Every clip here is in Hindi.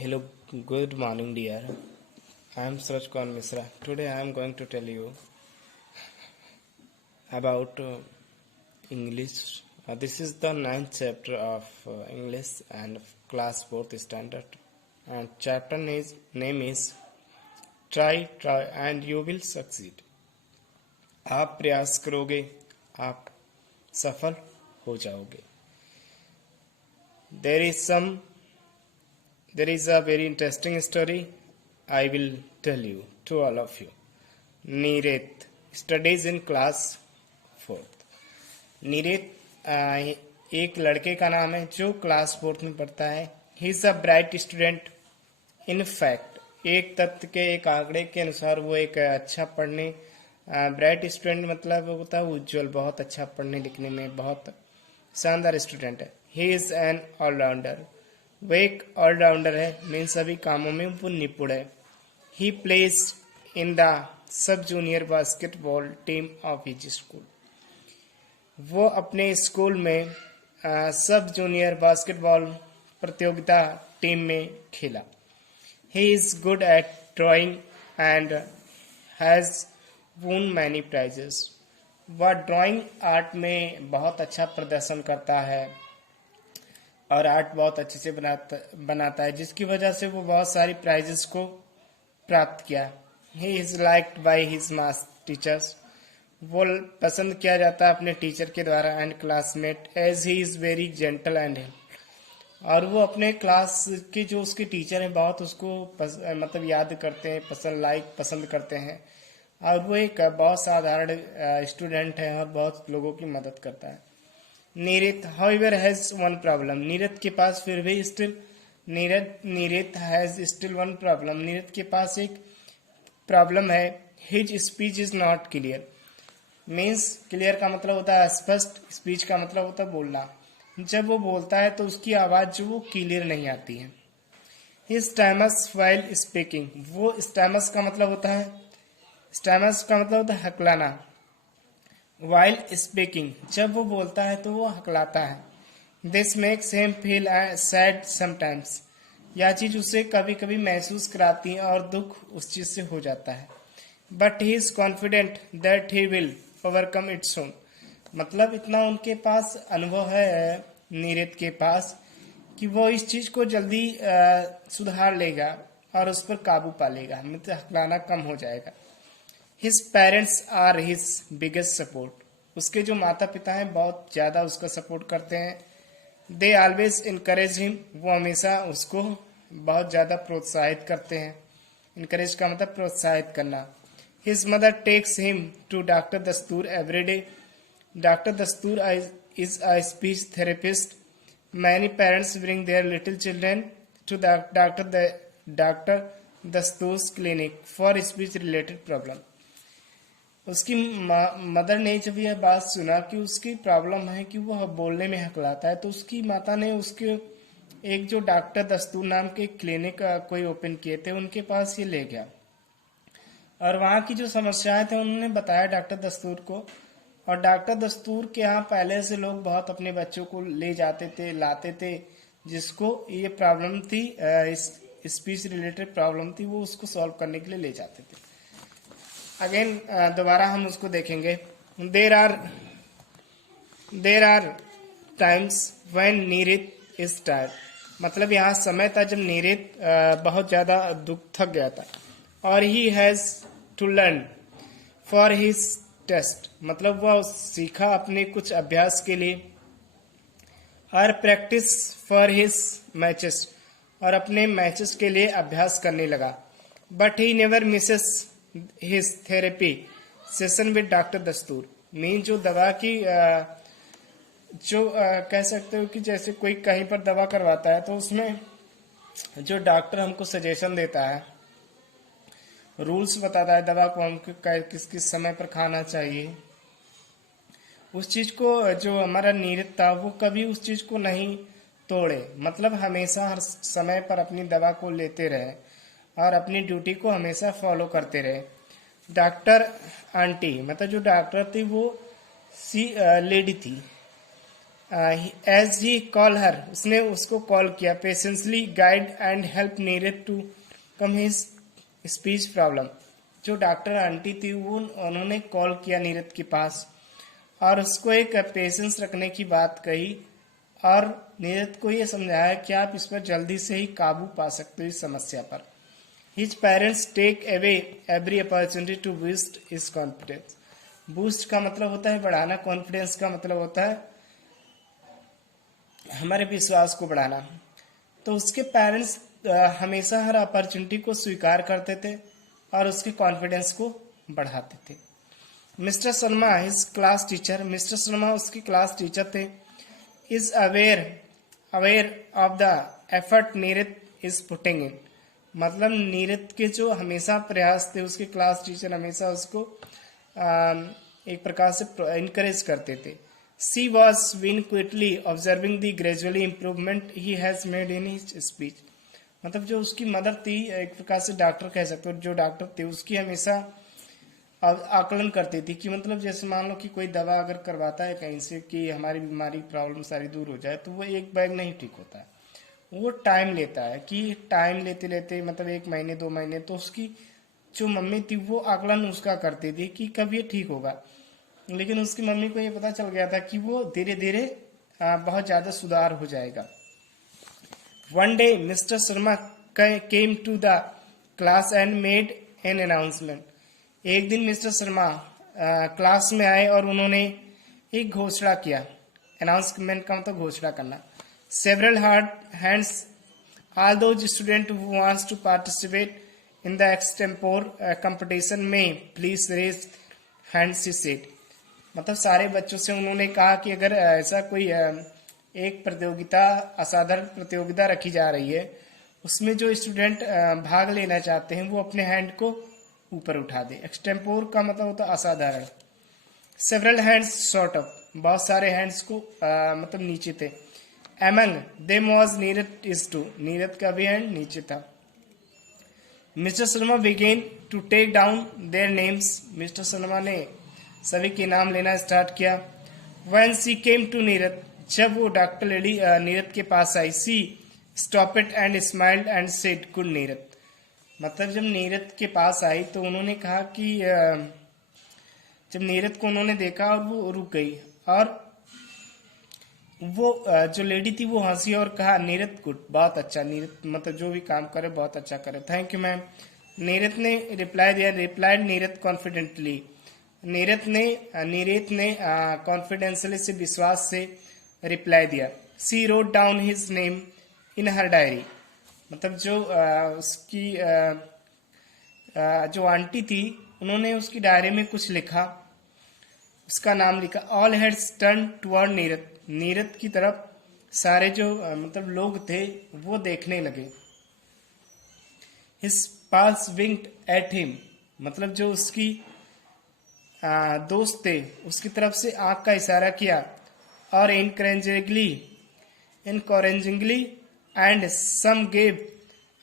Hello, good morning, dear. I am Suraj Kaur Misra. Today I am going to tell you about English. This is the ninth chapter of English and class 4th standard. And name is Try, Try and You Will Succeed. आप प्रयास करोगे, आप सफल हो जाओगे. There is a very interesting story I will tell you to all of you. Neereth studies in class 4th. Neeraj एक लड़के का नाम है जो क्लास 4th में पढ़ता है. He is a bright student. In fact एक तथ्य के एक आंकड़े के अनुसार वो एक अच्छा पढ़ने ब्राइट स्टूडेंट मतलब होता है उज्जवल, बहुत अच्छा पढ़ने लिखने में बहुत शानदार स्टूडेंट है. He is an allrounder. वो एक ऑलराउंडर है, मीन सभी कामों में वो निपुण है. He plays in the sub junior basketball team of his school. वो अपने स्कूल में सब जूनियर बास्केटबॉल प्रतियोगिता टीम में खेला. He is good at drawing and has won many prizes. वह ड्राइंग आर्ट में बहुत अच्छा प्रदर्शन करता है और आर्ट बहुत अच्छे से बनाता है, जिसकी वजह से वो बहुत सारी प्राइजेस को प्राप्त किया. He is liked by his mass teachers. वो पसंद किया जाता है अपने टीचर के द्वारा and classmate as he is very gentle and. और वो अपने क्लास के जो उसके टीचर हैं बहुत उसको मतलब याद करते हैं, पसंद करते हैं. और वो एक बहुत साधारण स्टूडेंट है और बहुत लोगों की मदद करता है. Neeraj however has one problem. Neeraj के पास फिर भी Neeraj has still one problem. Neeraj के पास एक प्रॉब्लम है. His speech is not clear. Means clear का मतलब होता है स्पष्ट, स्पीच का मतलब होता है बोलना. जब वो बोलता है तो उसकी आवाज जो वो क्लियर नहीं आती है. He stammers while speaking. वो स्टैमस का मतलब होता है हकलाना. While speaking, जब वो बोलता है तो वो हकलाता है. This makes him feel sad sometimes. यह चीज उसे कभी कभी महसूस कराती है और दुख उस चीज से हो जाता है. But he is confident that he will overcome it soon. मतलब इतना उनके पास अनुभव है नीरज के पास कि वो इस चीज को जल्दी सुधार लेगा और उस पर काबू पा लेगा, मतलब हकलाना कम हो जाएगा. His parents are his biggest support. उसके जो माता पिता हैं बहुत ज्यादा उसका सपोर्ट करते हैं. They always encourage him. वो हमेशा उसको बहुत ज्यादा प्रोत्साहित करते हैं. Encourage का मतलब प्रोत्साहित करना. His mother takes him to Dr. Dastoor every day. Dr. Dastoor is a speech therapist. Many parents bring their little children to Dr. Dastoor's clinic for speech related problem. उसकी मदर ने जब यह बात सुना कि उसकी प्रॉब्लम है कि वह बोलने में हकलाता है, तो उसकी माता ने उसके एक जो डॉक्टर दस्तूर नाम के क्लिनिक कोई ओपन किए थे उनके पास ये ले गया. और वहाँ की जो समस्याएं थे उन्होंने बताया डॉक्टर दस्तूर को. और डॉक्टर दस्तूर के यहाँ पहले से लोग बहुत अपने बच्चों को ले जाते थे, लाते थे, जिसको ये प्रॉब्लम थी, स्पीच रिलेटेड प्रॉब्लम थी, वो उसको सॉल्व करने के लिए ले जाते थे. अगेन दोबारा हम उसको देखेंगे. There are times when Neeraj is tired. मतलब यहाँ समय था जब नीरज बहुत ज्यादा थक गया था. और he has to learn for his test. मतलब वह सीखा अपने कुछ अभ्यास के लिए. और प्रैक्टिस फॉर हिज मैचेस. और अपने मैचेस के लिए अभ्यास करने लगा. But he never Mrs his therapy session with doctor दस्तूर. मीन जो दवा की कह सकते हो कि जैसे कोई कहीं पर दवा करवाता है तो उसमें जो डॉक्टर हमको सजेशन देता है, रूल्स बताता है दवा को हमको किस किस समय पर खाना चाहिए, उस चीज को जो हमारा नीरज था वो कभी उस चीज को नहीं तोड़े. मतलब हमेशा हर समय पर अपनी दवा को लेते रहे और अपनी ड्यूटी को हमेशा फॉलो करते रहे. डॉक्टर आंटी मतलब जो डॉक्टर थी वो लेडी थी. एज ही कॉल हर, उसने उसको कॉल किया, patiently guide and help Neeraj to come his speech problem. जो डॉक्टर आंटी थी वो उन्होंने कॉल किया नीरज के पास और उसको एक पेशेंस रखने की बात कही और नीरज को ये समझाया कि आप इस पर जल्दी से ही काबू पा सकते हो इस समस्या पर। His parents take away every opportunity to boost his confidence. Boost का मतलब होता है बढ़ाना, कॉन्फिडेंस का मतलब होता है हमारे विश्वास को बढ़ाना। तो उसके पेरेंट्स हमेशा हर अपॉर्चुनिटी को स्वीकार करते थे और उसके कॉन्फिडेंस को बढ़ाते थे। Mister Sharma his class teacher, mister Sharma उसकी क्लास टीचर थे। Is aware of the effort Neeraj is putting in, मतलब नीरज के जो हमेशा प्रयास थे, उसके क्लास टीचर हमेशा उसको एक प्रकार से इनकरेज करते थे। She was been quickly observing the gradually improvement he has made in his speech, मतलब जो उसकी मदर थी, एक प्रकार से डॉक्टर कह सकते हो, जो डॉक्टर थे उसकी हमेशा आकलन करती थी कि मतलब जैसे मान लो कि कोई दवा अगर करवाता है कहीं से कि हमारी बीमारी प्रॉब्लम सारी दूर हो जाए, तो वो एक बैग नहीं ठीक होता है, वो टाइम लेता है। कि टाइम लेते लेते मतलब 1 महीने 2 महीने, तो उसकी जो मम्मी थी वो आकलन उसका करती थी कि कब ये ठीक होगा। लेकिन उसकी मम्मी को ये पता चल गया था कि वो धीरे धीरे बहुत ज्यादा सुधार हो जाएगा। One day mister Sharma came to the class and made an announcement. एक दिन मिस्टर शर्मा क्लास में आए और उन्होंने एक घोषणा किया। अनाउंसमेंट का मतलब घोषणा करना। Several hard hands all those student who wants to participate in the extempore competition में please raise hands, he said. मतलब सारे बच्चों से उन्होंने कहा कि अगर ऐसा कोई एक प्रतियोगिता, असाधारण प्रतियोगिता रखी जा रही है, उसमें जो स्टूडेंट भाग लेना चाहते हैं वो अपने हैंड को ऊपर उठा दे। एक्सटेम्पोर का मतलब होता है असाधारण। सेवरल हैंड्स शॉर्ट अप, बहुत सारे हैंड्स को मतलब नीचे थे। Among them was Neeraj is too, Neeraj का भी हैंड नीचे था। Mister Sharma began to take down their names, mister Sharma ने सभी के नाम लेना स्टार्ट किया। When she came to Neeraj, जब वो डॉक्टर लेडी नीरज के पास आई, she stop it and smiled and said good Neeraj. मतलब जब नीरज के पास आई तो उन्होंने कहा कि जब नीरज को उन्होंने देखा और वो रुक गई और वो जो लेडी थी वो हंसी और कहा नीरज गुड, बहुत अच्छा नीरज, मतलब जो भी काम करे बहुत अच्छा करे, थैंक यू मैम। नीरज ने रिप्लाई दिया, रिप्लाइड नीरज कॉन्फिडेंटली, नीरज ने कॉन्फिडेंशियली से विश्वास से रिप्लाई दिया। She wrote down his name in her diary, मतलब जो उसकी जो आंटी थी उन्होंने उसकी डायरी में कुछ लिखा, उसका नाम लिखा। All heads turn toward Neeraj, Neeraj की तरफ सारे जो मतलब लोग थे वो देखने लगे। हिज पाल्स विंक्ड एट हिम, मतलब जो उसकी दोस्त थे उसकी तरफ से आंख का इशारा किया। और encouragingly and some gave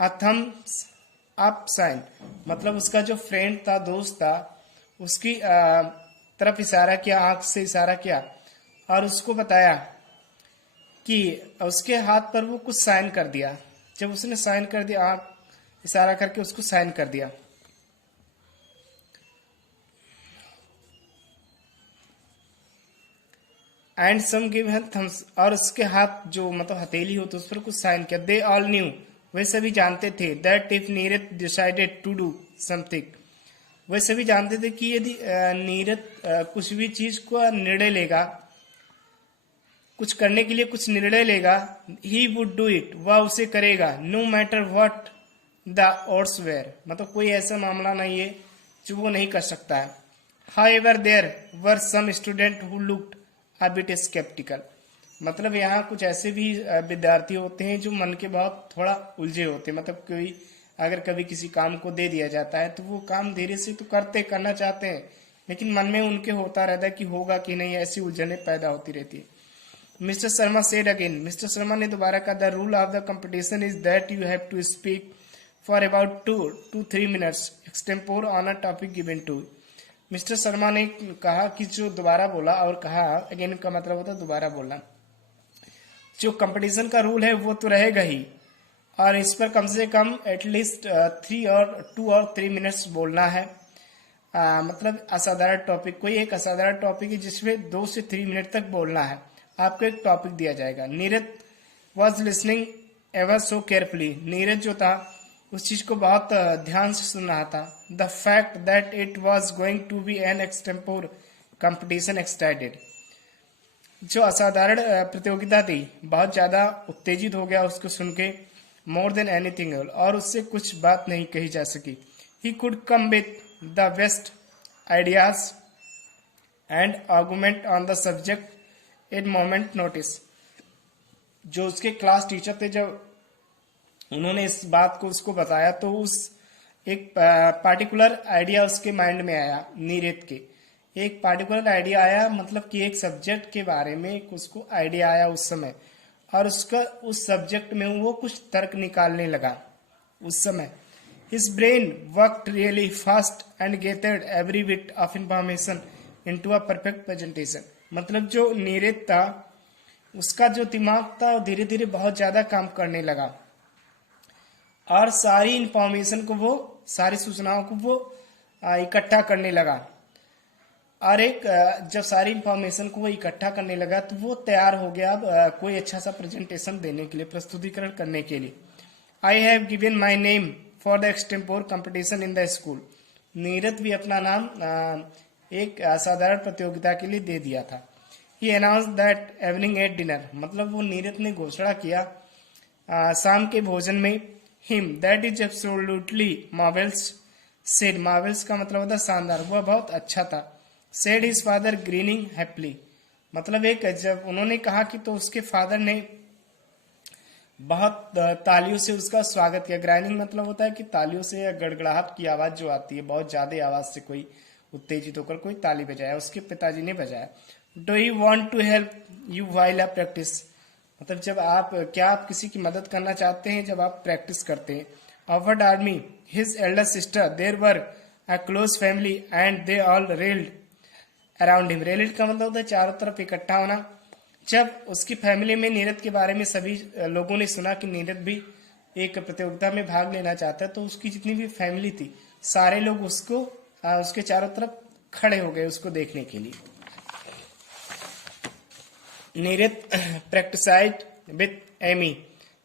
a thumbs up sign, मतलब उसका जो फ्रेंड था, दोस्त था, उसकी तरफ इशारा किया, आंख से इशारा किया और उसको बताया कि उसके हाथ पर वो कुछ साइन कर दिया। जब उसने साइन कर दिया, आंख इशारा करके उसको साइन कर दिया। And some give her thumbs, और उसके हाथ जो मतलब हथेली हो तो उस पर कुछ साइन किया। दे ऑल न्यू, वे सभी जानते थे, that if Neeraj decided to do something, वे सभी जानते थे कि यदि नीरज कुछ भी चीज को निर्णय लेगा, कुछ करने के लिए कुछ निर्णय लेगा, ही वुड डू इट, वह उसे करेगा, no matter what the odds were, मतलब कोई ऐसा मामला नहीं है जो वो नहीं कर सकता है। However there were some student who looked a bit sceptical, मतलब यहाँ कुछ ऐसे भी विद्यार्थी होते हैं जो मन के बहुत थोड़ा उलझे होते हैं, मतलब कोई अगर कभी किसी काम को दे दिया जाता है तो वो काम धीरे से तो करना चाहते हैं, लेकिन मन में उनके होता रहता है कि होगा कि नहीं, ऐसी उलझने पैदा होती रहती है। Mister Sharma said again, mister Sharma ने दोबारा कहा, the rule of the competition is that you have to speak for about 2-3 minutes extempore on a topic given to. Mister Sharma ने कहा कि जो दोबारा बोला और कहा, अगेन का मतलब होता है दोबारा बोलना, जो कंपटीशन का रूल है वो तो रहेगा ही, और इस पर कम से कम एटलीस्ट 2 और 3 मिनट्स बोलना है। मतलब असाधारण टॉपिक, कोई एक असाधारण टॉपिक है जिसमें 2 से 3 मिनट तक बोलना है। आपको एक टॉपिक दिया जाएगा। Neeraj was listening ever so carefully, Neeraj जो था उस चीज को बहुत ध्यान से सुन रहा था। The fact that it was going to be an extempore competition excited, जो असाधारण प्रतियोगिता थी बहुत ज्यादा उत्तेजित हो गया उसको सुन के, मोर देन एनीथिंग, और उससे कुछ बात नहीं कही जा सकी। He could come with the best ideas and argument on the subject in moment notice. जो उसके क्लास टीचर थे, जब उन्होंने इस बात को उसको बताया तो उस एक पार्टिकुलर आइडिया उसके माइंड में आया, नीरज के एक पार्टिकुलर आइडिया आया, मतलब कि एक सब्जेक्ट के बारे में उसको आइडिया आया उस समय, और उसका उस सब्जेक्ट में वो कुछ तर्क निकालने लगा उस समय। His brain worked really fast and gathered every bit of information into a perfect presentation. मतलब जो नीरज था उसका जो दिमाग था धीरे धीरे बहुत ज्यादा काम करने लगा, और सारी इंफॉर्मेशन को वो, सारी सूचनाओं को वो इकट्ठा करने लगा। और जब सारी इंफॉर्मेशन को वो इकट्ठा करने लगा तो वो तैयार हो गया अब कोई अच्छा सा प्रेजेंटेशन देने के लिए, प्रस्तुतिकरण करने के लिए। I have given my name for the extempore competition in the school. Neeraj भी अपना नाम एक असाधारण प्रतियोगिता के लिए दे दिया था। He announced that evening at dinner, मतलब वो नीरज ने घोषणा किया शाम के भोजन में। Him that is absolutely marvels said, marvels का मतलब होता है शानदार, वह बहुत अच्छा था। Said his father grinning happily, मतलब एक जब उन्होंने कहा कि तो उसके फादर ने बहुत तालियों से उसका स्वागत किया। ग्राइनिंग मतलब होता है कि तालियों से या गड़गड़ाहट की आवाज जो आती है, बहुत ज्यादा आवाज से कोई उत्तेजित होकर कोई ताली बजाया, उसके पिताजी ने बजाया। Do you want to help you while a practice, मतलब जब आप, क्या आप किसी की मदद करना चाहते हैं जब आप प्रैक्टिस करते हैं। Offered army his elder sister, there were a close family and they all rallied around him. Rallied का मतलब होता है चारों तरफ इकट्ठा होना। जब उसकी फैमिली में नीरज के बारे में सभी लोगों ने सुना कि नीरज भी एक प्रतियोगिता में भाग लेना चाहता है, तो उसकी जितनी भी फैमिली थी सारे लोग उसको उसके चारों तरफ खड़े हो गए उसको देखने के लिए। नीरज प्रैक्टिसाइड विथ एमी,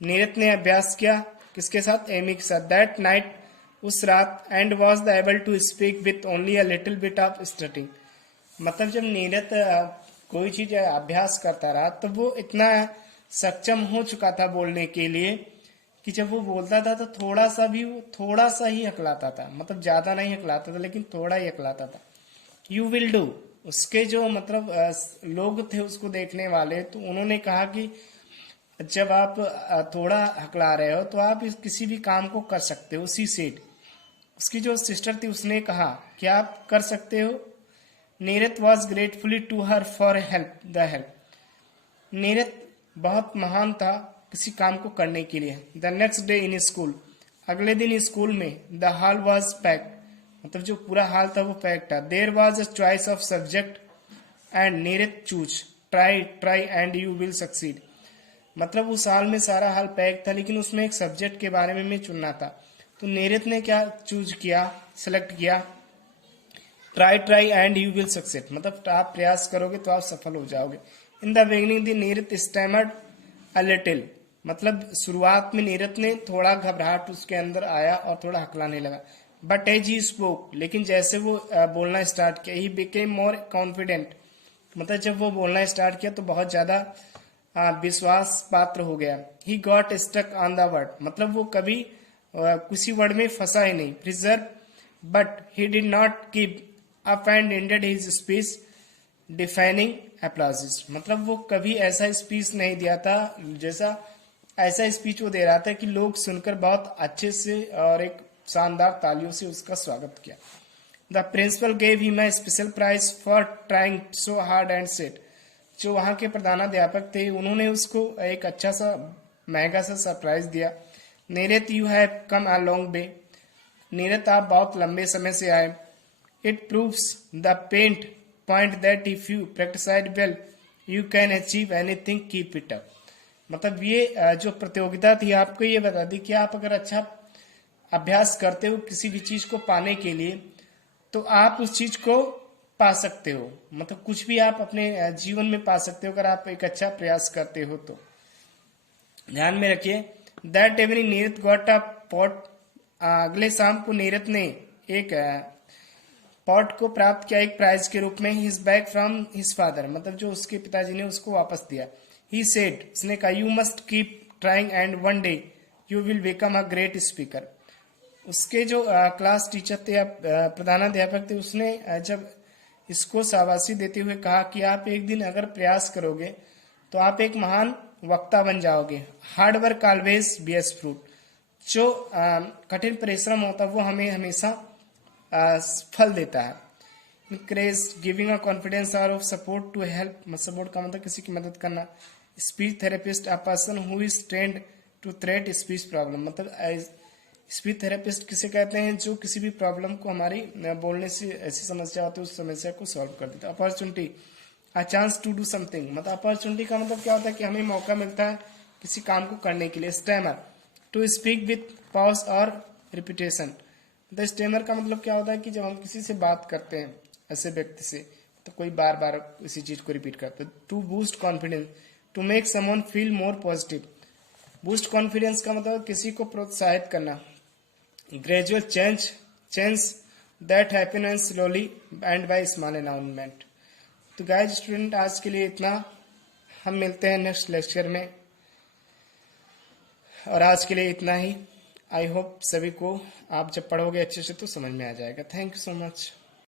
नीरज ने अभ्यास किया किसके साथ? एमी के साथ। दैट नाइट, उस रात, and was the able to speak with only a little bit of stuttering, मतलब जब नीरज कोई चीज अभ्यास करता रहा तो वो इतना सक्षम हो चुका था बोलने के लिए कि जब वो बोलता था तो थोड़ा सा ही हकलाता था, मतलब ज्यादा नहीं हकलाता था लेकिन थोड़ा ही हकलाता था। यू विल डू, उसके जो मतलब लोग थे उसको देखने वाले, तो उन्होंने कहा कि जब आप थोड़ा हकला रहे हो तो आप किसी भी काम को कर सकते हो। सी सेड, उसकी जो सिस्टर थी उसने कहा कि आप कर सकते हो। Neeraj was gratefully to her for help, Neeraj बहुत महान था किसी काम को करने के लिए। The next day in school, अगले दिन स्कूल में, द हॉल वॉज पैक्ड, मतलब जो पूरा हाल था वो पैक्ड था। There was a choice of subject and Neeraj choose try and you will succeed, मतलब उस हाल में सारा हाल पैक था लेकिन उसमें एक सब्जेक्ट के बारे में चुनना था, तो नीरज ने क्या चूज किया, सेलेक्ट किया, try and you will succeed, मतलब आप प्रयास करोगे तो आप सफल हो जाओगे। In the beginning the Neeraj stammered a little, मतलब शुरुआत में नीरज ने थोड़ा घबराहट उसके अंदर आया और थोड़ा हकलाने लगा। बट एज ही स्पोक, लेकिन जैसे वो बोलना स्टार्ट किया, ही बिकेम मोर कॉन्फिडेंट, मतलब जब वो बोलना स्टार्ट किया तो बहुत ज्यादा विश्वास पात्र हो गया। He got stuck on the word, मतलब वो कभी किसी वर्ड में फंसा ही नहीं। Preserve, but he did not keep up and ended his speech defining apologies, मतलब वो कभी ऐसा स्पीच नहीं दिया था जैसा, ऐसा स्पीच वो दे रहा था कि लोग सुनकर बहुत अच्छे से और एक शानदार तालियों से उसका स्वागत किया। The principal gave him a special prize for trying so hard and said, जो वहां के प्रधानाध्यापक थे उन्होंने उसको एक अच्छा सा महंगा सा सरप्राइज दिया। Neeraj you have come a long way, Neeraj आप बहुत लंबे समय से आए। It proves the paint point that if you practice well you can achieve anything, keep it up, मतलब ये जो प्रतियोगिता थी आपको ये बता दी कि आप अगर अच्छा अभ्यास करते हो किसी भी चीज को पाने के लिए तो आप उस चीज को पा सकते हो। मतलब कुछ भी आप अपने जीवन में पा सकते हो अगर आप एक अच्छा प्रयास करते हो तो। ध्यान में रखिए, that evening Neeraj got a pot. अगले शाम को नीरज ने एक पॉट को प्राप्त किया एक प्राइज के रूप में। His back from his father, मतलब जो उसके पिताजी ने उसको वापस दिया। ही सेड, उसने कहा, you must keep trying and one day you will become a great speaker. उसके जो क्लास टीचर थे या प्रधानाध्यापक थे, उसने जब इसको शाबाशी देते हुए कहा कि आप एक दिन अगर प्रयास करोगे तो आप एक महान वक्ता बन जाओगे। Hard work always bears fruit. जो कठिन परिश्रम होता है वो हमें हमेशा फल देता है। इंकरेज गिविंग अ कॉन्फिडेंस और of support to help. Support का मतलब किसी की मदद करना। Speech therapist a person who is trained to threat speech problem, मतलब स्पीच थेरेपिस्ट किसे कहते हैं जो किसी भी प्रॉब्लम को हमारी बोलने से ऐसी समस्या होती है उस समस्या को सॉल्व कर देता है। Opportunity a chance to do something, मतलब अपॉर्चुनिटी का मतलब क्या होता है कि हमें मौका मिलता है किसी काम को करने के लिए। Stammer to speak with pause और रिपीटेशन, मतलब स्टैमर का मतलब क्या होता है कि जब हम किसी से बात करते हैं ऐसे व्यक्ति से तो कोई बार बार इसी चीज को रिपीट करते हैं। To boost confidence to make someone feel more positive. Boost confidence का मतलब किसी को प्रोत्साहित करना। Gradual change that happiness slowly and by small announcement. तो गाइस स्टूडेंट आज के लिए इतना, हम मिलते हैं नेक्स्ट लेक्चर में और आज के लिए इतना ही। आई होप सभी को आप जब पढ़ोगे अच्छे से तो समझ में आ जाएगा। Thank you so much.